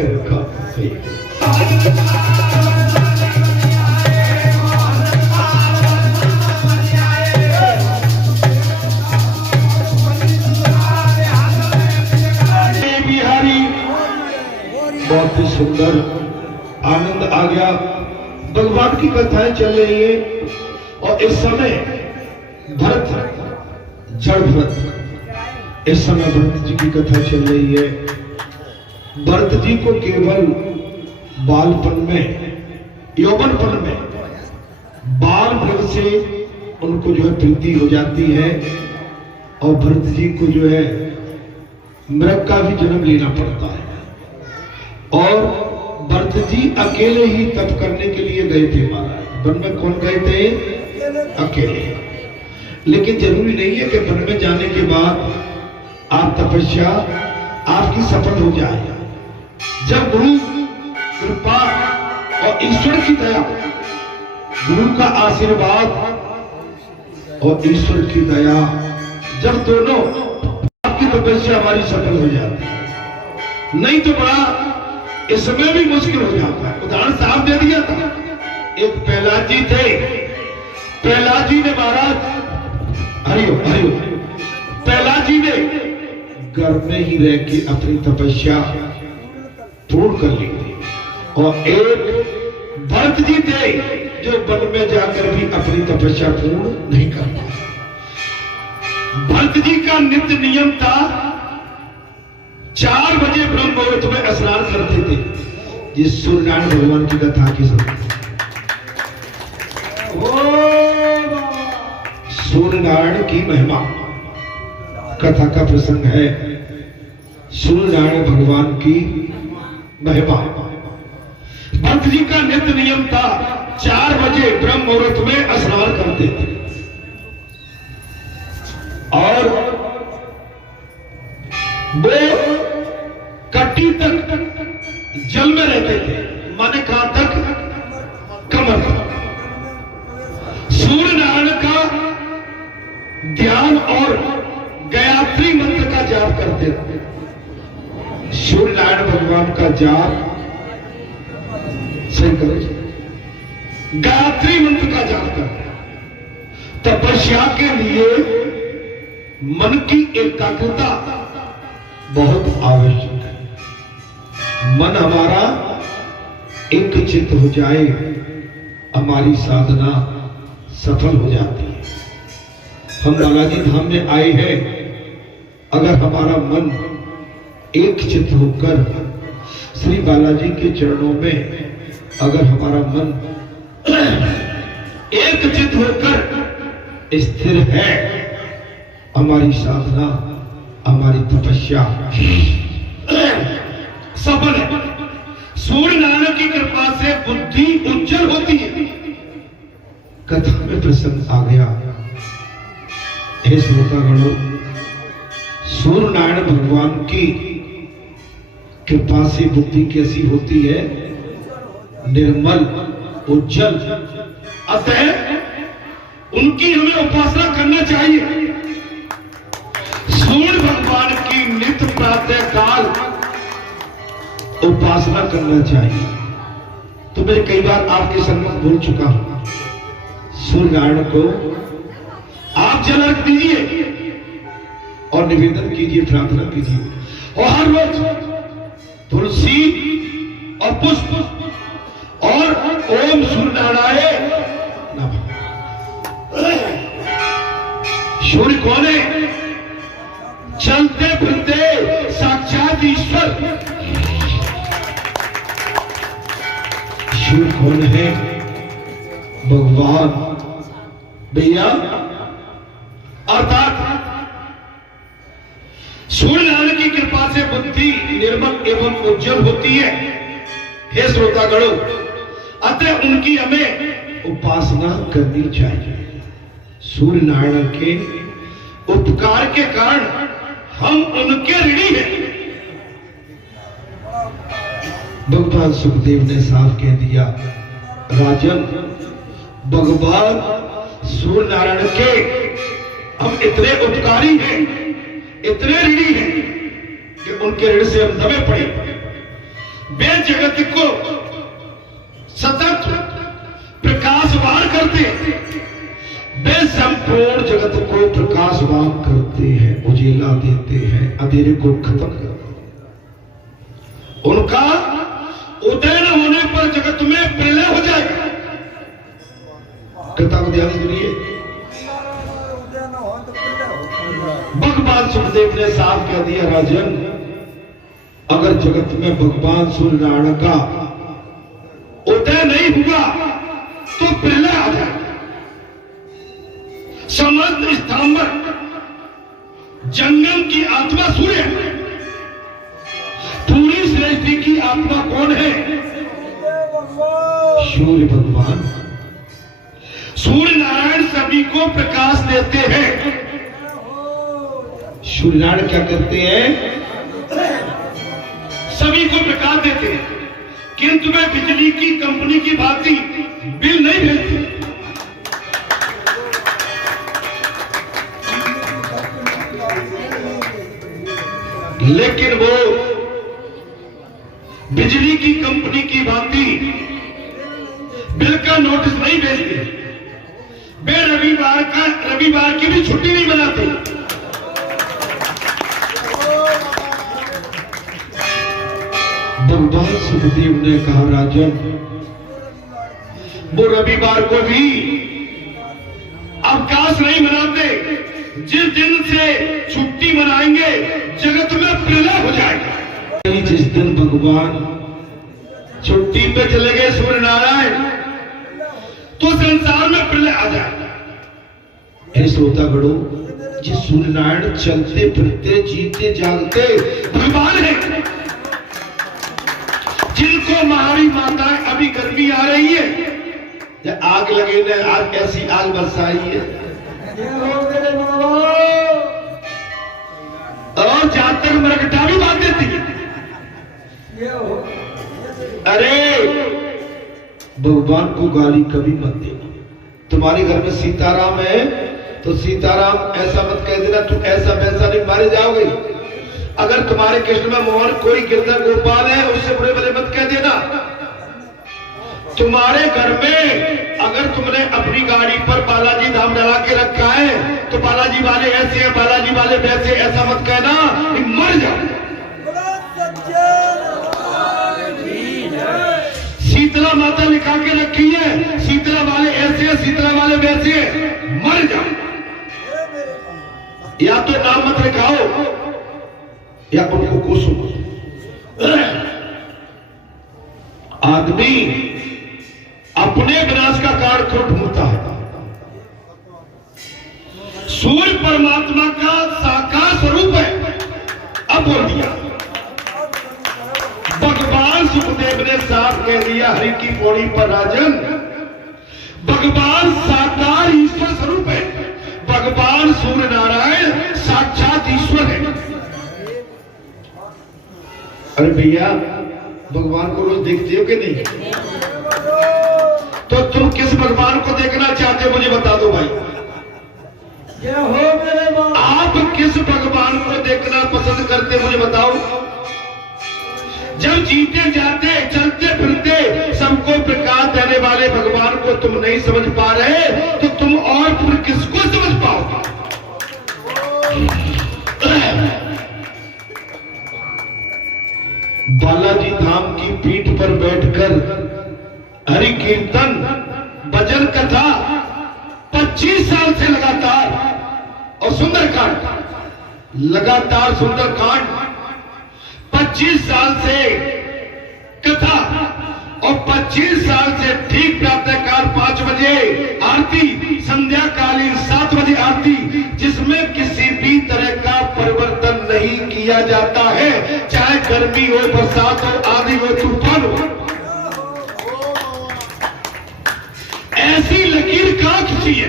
कृपा से। बिहारी बहुत ही सुंदर, आनंद आ गया। भगवान की कथाएं चल रही है और इस समय भरत, जड़ भरत, इस समय भरत जी की कथा चल रही है। भरत जी को केवल बालपन में, यौवनपन में बाल मृग से उनको जो है प्रीति हो जाती है और भरत जी को जो है मृग का भी जन्म लेना पड़ता है। और भरत जी अकेले ही तप करने के लिए गए थे महाराज। वन में कौन गए थे? अकेले। लेकिन जरूरी नहीं है कि वन में जाने के बाद आप तपस्या आपकी सफल हो जाए। जब गुरु कृपा और ईश्वर की दया, गुरु का आशीर्वाद और ईश्वर की दया, जब दोनों आपकी तपस्या हमारी सफल हो जाती है, नहीं तो बड़ा इसमें भी मुश्किल हो जाता है। उदाहरण साहब दे दिया था। एक प्रहलाद जी थे, प्रहलाद जी ने महाराज, हरिओम हरिओम, प्रहलाद जी ने घर में ही रह के अपनी तपस्या पूर्ण कर ली थी। और एक भरत जी थे जो वन में जाकर भी अपनी तपस्या पूर्ण नहीं कर पाए। भरत जी का नित्य नियम था 4 बजे ब्रह्म मुहूर्त में स्नान करते थे। जिस सूर्यनारायण भगवान की कथा की सब सूर्यनारायण की महिमा कथा का प्रसंग है। सूर्यनारायण भगवान की महिमा। भक्त जी का नित्य नियम था 4 बजे ब्रह्म मुहूर्त में स्नान करते थे और वो कटी तक जल में रहते थे। माने कहां तक? कमर तक। सूर्य नारायण का ध्यान और गायत्री मंत्र का जाप करते थे। सूर्य नारायण भगवान का जाप सही करो, गायत्री मंत्र का जाप करते। तपस्या के लिए मन की एकाग्रता बहुत आवश्यक है। मन हमारा एक चित्त हो जाए, हमारी साधना सफल हो जाती है। हम बालाजी धाम में आए हैं, अगर हमारा मन एक चित्त होकर श्री बालाजी के चरणों में, अगर हमारा मन एक चित्त होकर स्थिर है, हमारी साधना, हमारी तपस्या सफल है। सूर्य नारायण की कृपा से बुद्धि उज्जवल होती है। कथा में प्रसंग आ गया। हे श्रोतागणों, सूर्य नारायण भगवान की कृपा से बुद्धि कैसी होती है? निर्मल, उज्जवल। अतः उनकी हमें उपासना करना चाहिए। सूर्य भगवान की नित्य प्रातः काल उपासना करना चाहिए। तो मैं कई बार आपके सम्मुख बोल चुका हूं, सूर्य नारायण को आप जल अर्घ दीजिए और निवेदन कीजिए, प्रार्थना कीजिए। और हर रोज तुलसी और पुष्प और ओम सूर्य नारायण नमः। सूर्य कौन है? चलते फिरते साक्षात ईश्वर। सूर्य कौन है? भगवान भैया। अर्थात सूर्य नारायण की कृपा से बुद्धि निर्मल एवं उज्जवल होती है। हे श्रोतागणों, अतः उनकी हमें उपासना करनी चाहिए। सूर्य नारायण के उपकार के कारण हम उनके ऋणी हैं। भगवान सुखदेव ने साफ कह दिया, राजन, भगवान सूर्य नारायण के हम इतने उपकारी हैं, इतने ऋणी हैं कि उनके ऋण से हम दबे पड़े। वे जगत को सतत प्रकाशवान करते हैं, वे संपूर्ण जगत को प्रकाशवान करते हैं, उजिला देते हैं, अंधेरे को खत्म करते हैं। उनका उदय न होने पर जगत में प्रलय हो जाएगा। कथा को ध्यान सुनिए। भगवान सुखदेव ने साफ कह दिया, राजन अगर जगत में भगवान सूर्य नारायण का उदय नहीं हुआ तो प्रलय आ जाएगा। समस्त स्थावर जंगम की आत्मा सूर्य है। पूरी सृष्टि की आत्मा कौन है? सूर्य भगवान। सूर्य नारायण सभी को प्रकाश देते हैं। सूर्य नारायण क्या करते हैं? सभी को प्रकाश देते हैं, किंतु वे बिजली की कंपनी की भांति बिल नहीं भेजते। लेकिन वो बिजली की कंपनी की भांति बिल का नोटिस नहीं भेजते। वे रविवार की भी छुट्टी नहीं बनाते। भगवान सुखदेव ने कहा, राजन वो रविवार को भी अवकाश नहीं मनाते। जिस दिन से छुट्टी मनाएंगे जगत में प्रलय हो जाएगा। जिस दिन भगवान छुट्टी पे चले गए सूर्य नारायण, तो संसार में प्रलय आ जाएगा। हे श्रोतागणों, जिस सूर्य नारायण चलते फिरते जीते जागते भगवान है, जिनको हमारी माताएं अभी गर्मी आ रही है या आग लगे ने आग कैसी आग बरसाई है, और जहां तक मरकटा भी बांध देती है। अरे भगवान को गाली कभी मत देना। तुम्हारे घर में सीताराम है तो सीताराम ऐसा मत कह देना, तू ऐसा वैसा नहीं, मारे जाओगे। अगर तुम्हारे कृष्ण में मोहन कोई गिरधर गोपाल है, उससे बुरे भले मत कह देना। तुम्हारे घर में अगर तुमने अपनी गाड़ी पर बालाजी धाम डला के रखा है तो बालाजी वाले ऐसे हैं, बालाजी वाले वैसे, ऐसा मत कहना, मर जाओ। शीतला माता लिखा के रखी है, शीतला वाले ऐसे, शीतला वाले वैसे, मर जाओ। या तो नाम मत लिखाओ या उनको कोसो। आदमी अपने विनाश का कारण खुद ढूंढता है। सूर्य परमात्मा का साकार स्वरूप है। अब बोल दिया भगवान सुखदेव ने साफ कह दिया हरि की पौड़ी पर, राजन भगवान साकार ईश्वर स्वरूप है। भगवान सूर्य नारायण साक्षात ईश्वर है। अरे भैया, भगवान को रोज देखते हो कि नहीं? तो तुम किस भगवान को देखना चाहते हो मुझे बता दो भाई। आप किस भगवान को देखना पसंद करते मुझे बताओ। जब जीते जाते चलते फिरते सबको प्रकाश देने वाले भगवान को तुम नहीं समझ पा रहे तो तुम और फिर किसको समझ पाओगे? बालाजी धाम की पीठ पर बैठकर हरि कीर्तन भजन कथा 25 साल से लगातार, और सुंदरकांड लगातार, सुंदरकांड 25 साल से कथा, और 25 साल से ठीक प्रातःकाल 5 बजे आरती, संध्याकालीन 7 बजे आरती, जिसमें किसी भी तरह का परिवर्तन नहीं किया जाता है, चाहे गर्मी हो, बरसात हो, आंधी हो, तूफान हो। ऐसी लकीर कहां खींची है?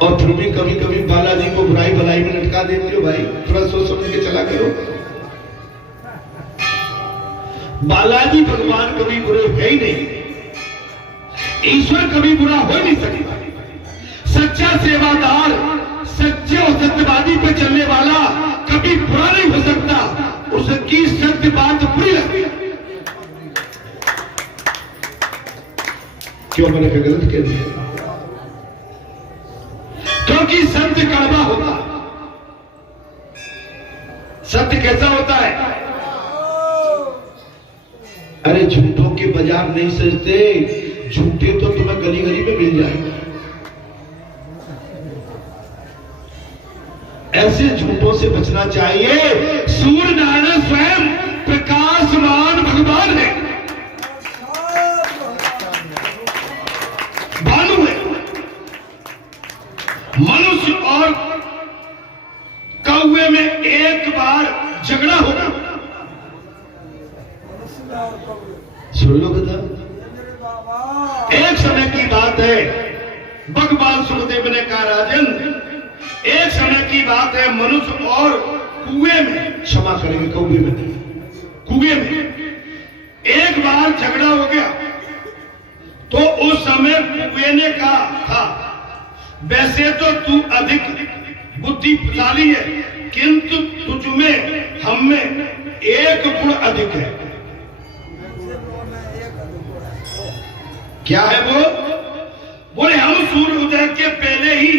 और फिर भी कभी कभी बालाजी को बुराई भलाई में लटका देते हो भाई, थोड़ा सोच समझ के चला करो। बालाजी भगवान कभी बुरे है ही नहीं, ईश्वर कभी बुरा हो नहीं सकता। सच्चा सेवादार सच्चे और सत्यवादी पे चलने वाला कभी बुरा नहीं हो सकता, उसकी सत्य बात बुरी लगती है। क्यों मैंने क्या गलत कह दिया? क्योंकि सत्य कड़वा होता है। सत्य कैसा होता है? अरे झूठों के बाजार नहीं सजते, झूठे तो तुम्हें गली गली में मिल जाएंगे। ऐसे झूठों से बचना चाहिए। सूर्य नारायण स्वयं प्रकाशमान भगवान है, भानु है। मनुष्य और कौवे में एक बार झगड़ा होगा। सुन लो कथा। एक समय की बात है, भगवान सुखदेव ने कहा राजन, एक समय की बात है, मनुष्य और कुएं में, क्षमा करेंगे कौवे में, कुएं में एक बार झगड़ा हो गया। तो उस समय कुएं ने कहा था, वैसे तो तू अधिक बुद्धिशाली है, किंतु तुझ में हम में एक गुण अधिक है। क्या है वो? बोले हम सूर्य उदय के पहले ही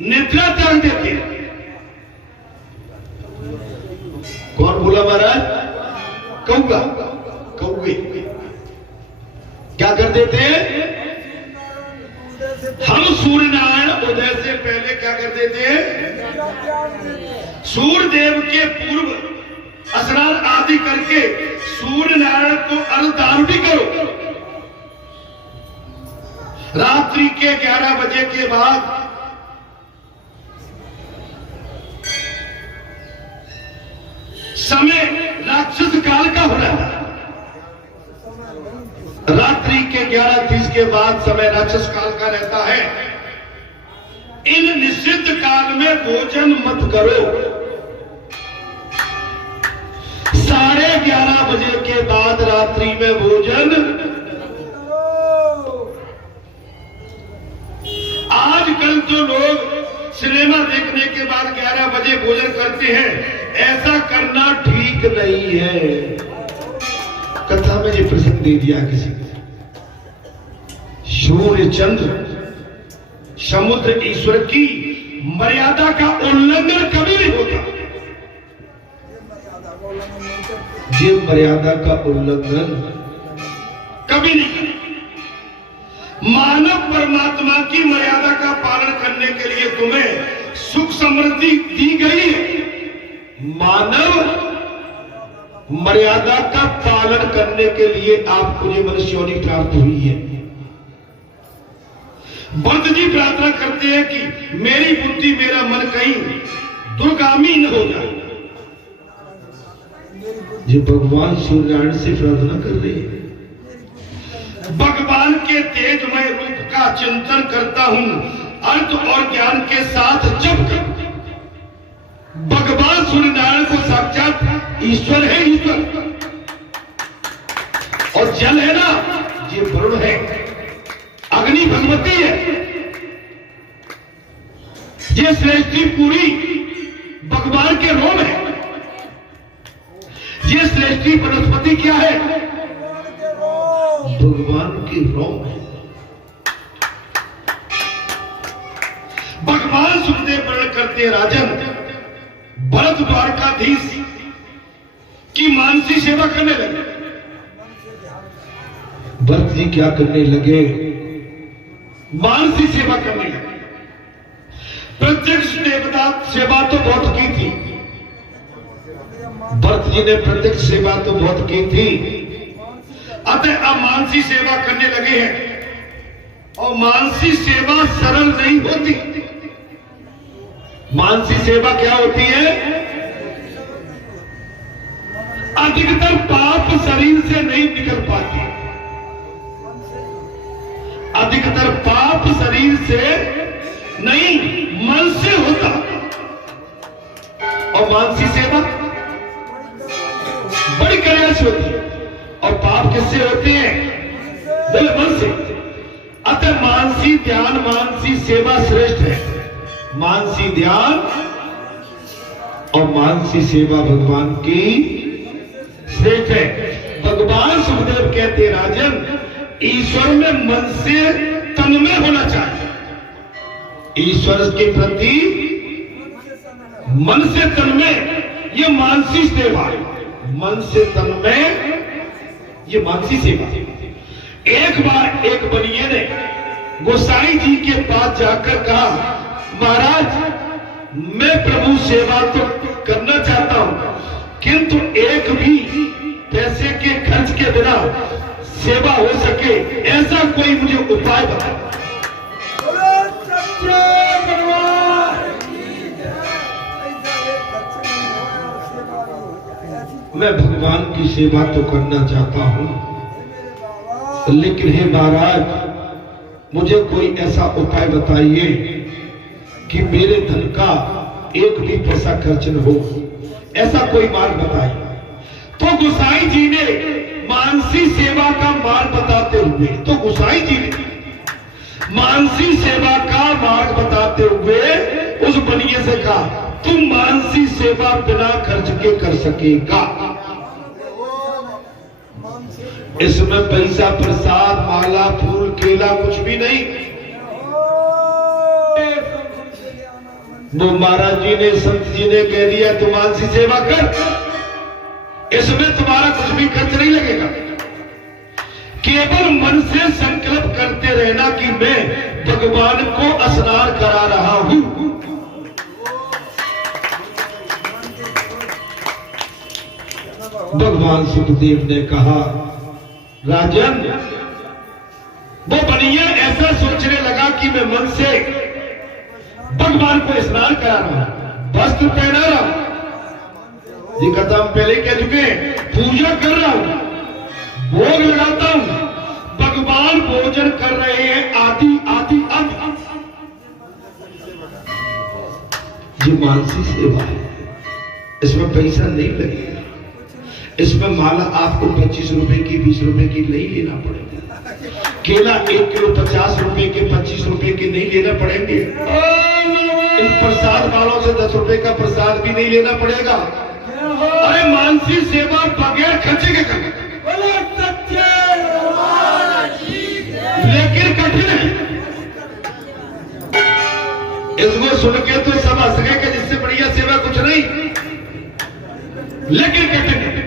निद्रा त्याग देते हैं। कौन बोला महाराज? कौवा, कौवे क्या कर देते हैं? हम सूर्य नारायण उदय से पहले क्या कर देते हैं? सूर्य देव के पूर्व स्नान आदि करके सूर्य नारायण को अर्धारूढ़ी करो। रात्रि के 11 बजे के बाद समय राक्षस काल का हो रहा है। रात्रि के 11:30 के बाद समय राक्षस काल का रहता है। इन निषिद्ध काल में भोजन मत करो। 11:30 बजे के बाद रात्रि में भोजन। आजकल जो लोग सिनेमा देखने के बाद 11 बजे भोजन करते हैं, ऐसा करना ठीक नहीं है। कथा में ये प्रसंग दे दिया किसी ने। सूर्य चंद्र समुद्र ईश्वर की मर्यादा का उल्लंघन कभी नहीं होता। ये मर्यादा का उल्लंघन कभी नहीं। मानव परमात्मा की मर्यादा का पालन करने के लिए तुम्हें सुख समृद्धि दी गई है। मानव मर्यादा का पालन करने के लिए आपको ये मनुष्योनी प्राप्त हुई है। भक्त जी प्रार्थना करते हैं कि मेरी बुद्धि मेरा मन कहीं दुर्गामी न हो जाए। ये भगवान सूर्यनारायण से प्रार्थना कर रहे हैं। भगवान के तेजमय रूप का चिंतन करता हूं, अर्थ और ज्ञान के साथ जब भगवान सूर्यनारायण को साक्षात ईश्वर है, ईश्वर। और जल है ना, ये वरुण है, अग्नि भगवती है, ये सृष्टि पूरी भगवान के रोम है। ये सृष्टि वनस्पति क्या है? भगवान के रोम है। भगवान सुखदेव वर्णन करते हैं, राजन भरत द्वारकाधीश की मानसी सेवा करने लगे। भरत जी क्या करने लगे? मानसी सेवा करने लगे। प्रत्यक्ष देवता सेवा तो बहुत की थी, भरत जी ने प्रत्यक्ष सेवा तो बहुत की थी, अतः अब मानसी सेवा करने लगे हैं। और मानसी सेवा सरल नहीं होती। मानसी सेवा क्या होती है? अधिकतर पाप शरीर से नहीं निकल पाती। अधिकतर पाप शरीर से नहीं, मन से होता। और मानसी सेवा बड़ी कल्याण से होती है। और पाप किससे होते हैं? बोले मन से। अतः मानसी ध्यान, मानसी सेवा श्रेष्ठ है। मानसी ध्यान, और मानसी सेवा भगवान की श्रेष्ठ है। भगवान सुखदेव कहते राजन, ईश्वर में मन से तन्मय होना चाहिए। ईश्वर के प्रति मन से तन्मय, ये मानसी सेवा है। मन से तन्मय, ये मानसी सेवा। एक बार एक बनिए ने गोसाई जी के पास जाकर कहा, महाराज मैं प्रभु सेवा तो करना चाहता हूं, किंतु एक भी पैसे के खर्च के बिना सेवा हो सके ऐसा कोई मुझे उपाय बताओ। मैं भगवान की सेवा तो करना चाहता हूं, लेकिन हे महाराज मुझे कोई ऐसा उपाय बताइए कि मेरे धन का एक भी पैसा खर्च न हो, ऐसा कोई मार्ग बताइए। तो गोसाई जी ने मानसी सेवा का मार्ग बताते हुए मानसी सेवा का मार्ग बताते हुए उस बनिए से कहा, तुम मानसी सेवा बिना खर्च के कर सकेगा। इसमें पैसा, प्रसाद, माला, फूल, केला कुछ भी नहीं। वो महाराज जी ने, संत जी ने कह दिया तू मानसी सेवा कर, इसमें तुम्हारा कुछ भी खर्च नहीं लगेगा। केवल मन से संकल्प करते रहना कि मैं भगवान को स्नान करा रहा हूं। भगवान सुखदेव ने कहा, राजन वो बनिया ऐसा सोचने लगा कि मैं मन से भगवान को स्नान करा रहा हूं, वस्त्र पहना रहा हूं, जी कहता हम पहले कह चुके, पूजा कर रहा हूं, भोग लगाता हूं, भगवान भोजन कर रहे हैं, आदि आदि आदि। ये मानसी सेवा है, इसमें पैसा नहीं लगेगा। इसमें माला आपको 25 रुपए की, 20 रुपए की नहीं लेना पड़ेगा। केला 1 किलो 50 रुपए के, 25 रुपए के नहीं लेना पड़ेंगे। इन प्रसाद वालों से 10 रुपए का प्रसाद भी नहीं लेना पड़ेगा। अरे मानसी सेवा बगैर खर्चे के करना, लेकिन कठिन है। इसको सुन के तो सब हंस गए कि जिससे बढ़िया सेवा कुछ नहीं, लेकिन कठिन है।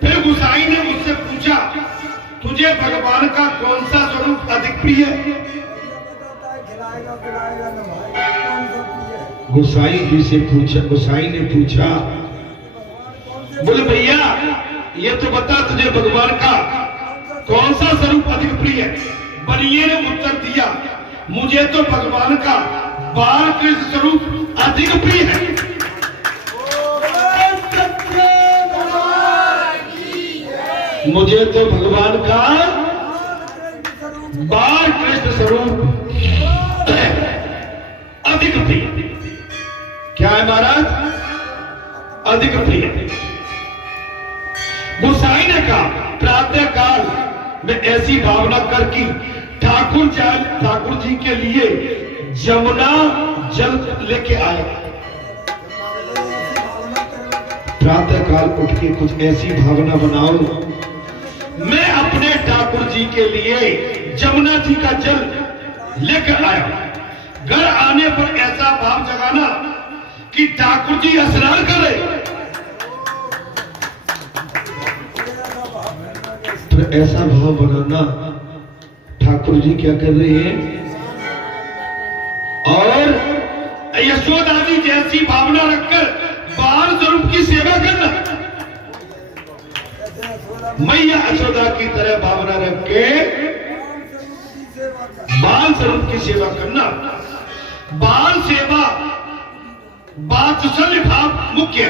फिर गोसाई ने मुझसे पूछा, तुझे भगवान का कौन सा स्वरूप अधिक प्रिय है? गोसाई जी से पूछा, गोसाई ने पूछा, बोले भैया ये तो बता तुझे भगवान का कौन सा स्वरूप अधिक प्रिय है? बनिए ने उत्तर दिया, मुझे तो भगवान का बाल कृष्ण स्वरूप अधिक प्रिय है। मुझे तो भगवान का बाल कृष्ण स्वरूप अधिक प्रिय। क्या है महाराज? अधिक प्रिय। गोसाई ने कहा, प्रातः काल में ऐसी भावना कर कि ठाकुर जी के लिए जमुना जल लेके आए। प्रातः काल उठ के कुछ ऐसी भावना बनाओ, मैं अपने ठाकुर जी के लिए जमुना जी का जल लेकर आया। घर आने पर ऐसा भाव जगाना कि ठाकुर जी स्नान करे। तो ऐसा भाव बनाना, ठाकुर जी क्या कर रहे हैं, और यशोदा जी जैसी भावना रखकर बाल स्वरूप की सेवा करना। मैया यशोदा की तरह भावना रख के बाल स्वरूप की सेवा करना। बाल सेवा वात्सल्य भाव मुख्य।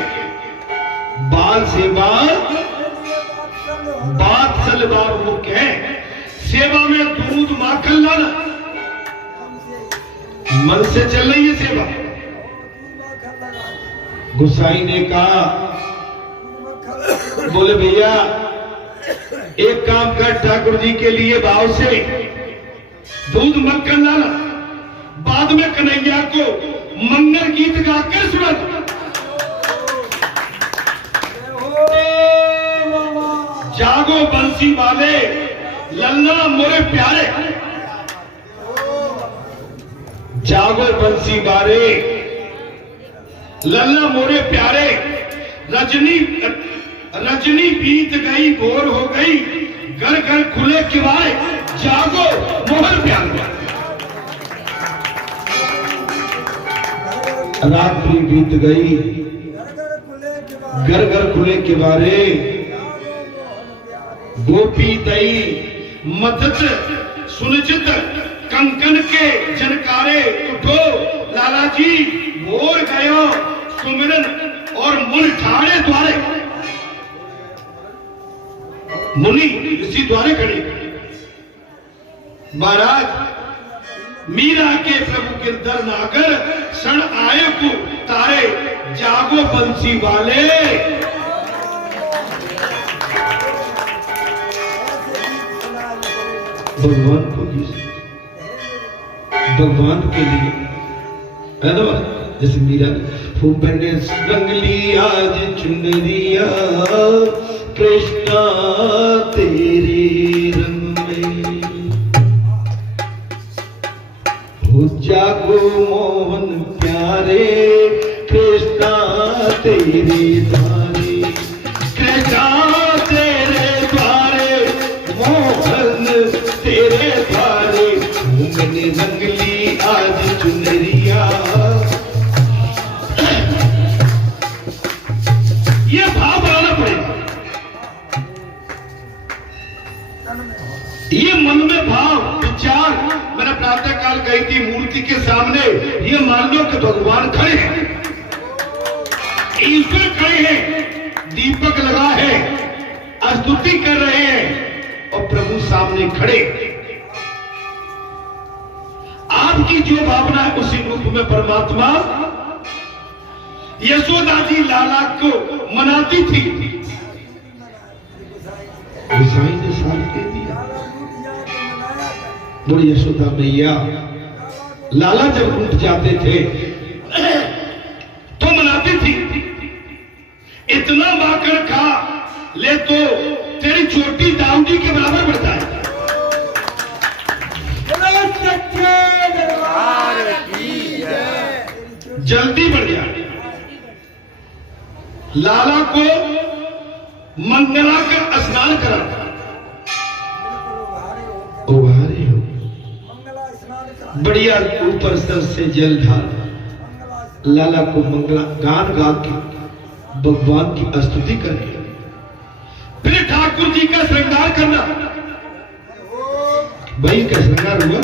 बाल सेवा वात्सल्य भाव मुख्य है। सेवा में दूध माखन लाना, मन से चल रही है सेवा। गोसाई ने कहा, बोले भैया एक काम कर, ठाकुर जी के लिए भाव से दूध मक्खन लाना, बाद में कन्हैया को मंगल गीत गाकर सुना। जागो बंसी वाले लल्ला मोरे प्यारे, जागो बंसी वाले लल्ला मोरे प्यारे, रजनी बीत गई भोर हो गई, घर घर खुले किवाए, जागो मोहर प्यारे। रात्रि बीत गई, घर घर खुले किवारे, गोपी दई मदद सुनिश्चित कंकन के जनकारे, उठो लाला जी भोर गयो सुमिरन और मुनि ठाणे द्वारे, मुनि इसी द्वारे खड़े। महाराज मीरा के प्रभु के दर नागर क्षण आए को तारे, जागो बंसी वाले। भगवान को भगवान के लिए है ना, जैसे मीरा ने मैंने रंग ली आज चुनरिया कृष्णा तेरे रंग में, हो जागो मोहन प्यारे कृष्णा तेरे द्वारे, कृष्णा तेरे द्वारे मोहन तेरे द्वारे, मैंने रंग ली आज चुनरिया। ये भाव बनाना पड़ेगा, ये मन में भाव विचार। मैंने प्रातः काल कही थी मूर्ति के सामने ये मान लो कि भगवान खड़े हैं, ईश्वर खड़े हैं, दीपक लगा है, स्तुति कर रहे हैं और प्रभु सामने खड़े। आपकी जो भावना है उसी रूप में परमात्मा यशोदा जी लाला को मनाती थी। गोसाई ने साथ दे दिया, बोली यशोदा मैया लाला जब उठ जाते थे तो मनाती थी, इतना माकर खा ले तो तेरी चोटी दाऊदी के बराबर बढ़ता है। जल्दी बढ़ गया, लाला को मंगला का स्नान करा, उभारे हो बढ़िया, ऊपर सर से जल ढाल, लाला को मंगला गान गा के भगवान की स्तुति करें। फिर ठाकुर जी का श्रृंगार करना। भाई का श्रृंगार हुआ,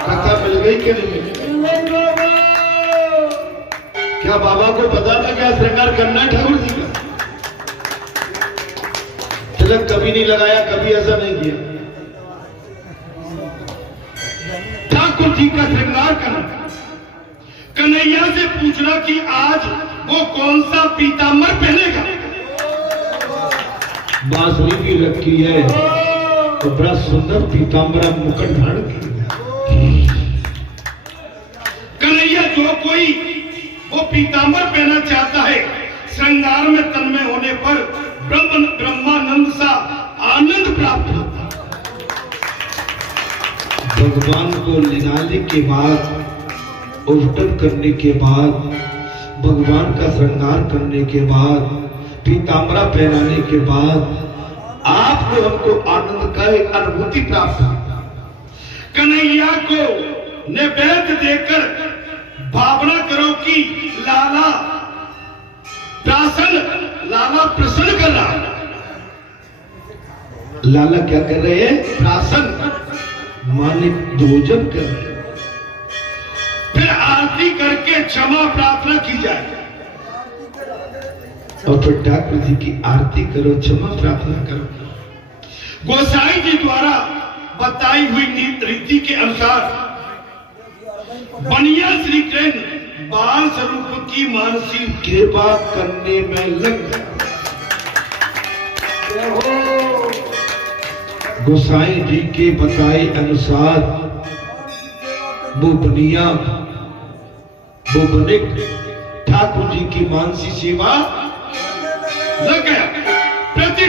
कथा मिल गई क्या नहीं मिली? क्या बाबा को पता था क्या श्रृंगार करना है ठाकुर जी का? तिलक कभी नहीं लगाया, कभी ऐसा नहीं किया। ठाकुर जी का श्रृंगार करना, कन्हैया से पूछना कि आज वो कौन सा पीतांबर पहनेगा। बांसुरी भी रखी है तो बड़ा सुंदर पीतांबरा मुकुट धारण किया। कन्हैया जो कोई वो पीतांबर पहनना चाहता है, श्रृंगार में तन्मय होने पर ब्रह्मानंद सा आनंद प्राप्त होता है। भगवान को निकालने के बाद, उल्टन करने के बाद, भगवान का श्रृंगार करने के बाद, पीतांबरा पहनाने के बाद आपको हमको आनंद का एक अनुभूति प्राप्त हुई। कन्हैया को नैवेद्य देकर भावना करो कि लाला प्रसन्न कर रहा है। लाला क्या कर रहे हैं? प्रसन्न मालिक भोजन कर रहे हैं। फिर आरती करके क्षमा प्रार्थना की जाए और फिर ठाकुर जी की आरती करो, क्षमा प्रार्थना करो। गोसाई जी द्वारा बताई हुई रीति के अनुसार बनिया श्री कृष्ण बाल स्वरूप की मानसी कृपा करने में लग गया। गोसाई जी के बताए अनुसार वो बनिया, वो बनिक ठाकुर जी की मानसी सेवा लग गया।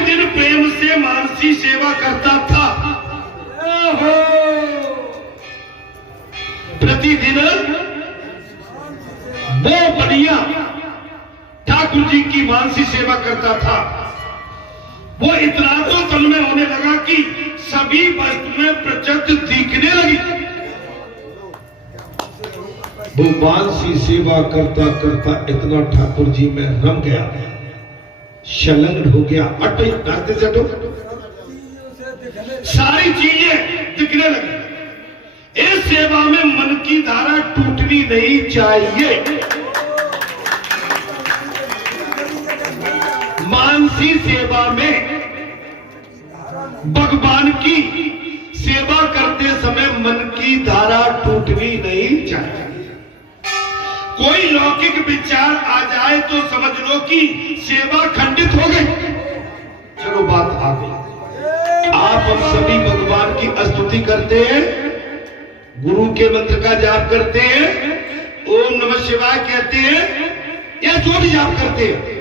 प्रतिदिन प्रेम से मानसी सेवा करता था। प्रतिदिन वो बढ़िया ठाकुर जी की मानसी सेवा करता था। वो इतना तो तन में होने लगा कि सभी वस्तुएं प्रचंड दिखने लगी। वो मानसी सेवा करता करता इतना ठाकुर जी में रम गया, संलग्न हो गया। हटो रास्ते से हटो, सारी चीजें दिखने लगी। इस सेवा में मन की धारा टूटनी नहीं चाहिए। मानसी सेवा में भगवान की सेवा करते समय मन की धारा टूटनी नहीं चाहिए। कोई लौकिक विचार आ जाए तो समझ लो कि सेवा खंडित हो गई। चलो बात आ गई। आप हम सभी भगवान की स्तुति करते हैं, गुरु के मंत्र का जाप करते हैं, ओम नमः शिवाय कहते हैं, या जो भी जाप करते हैं।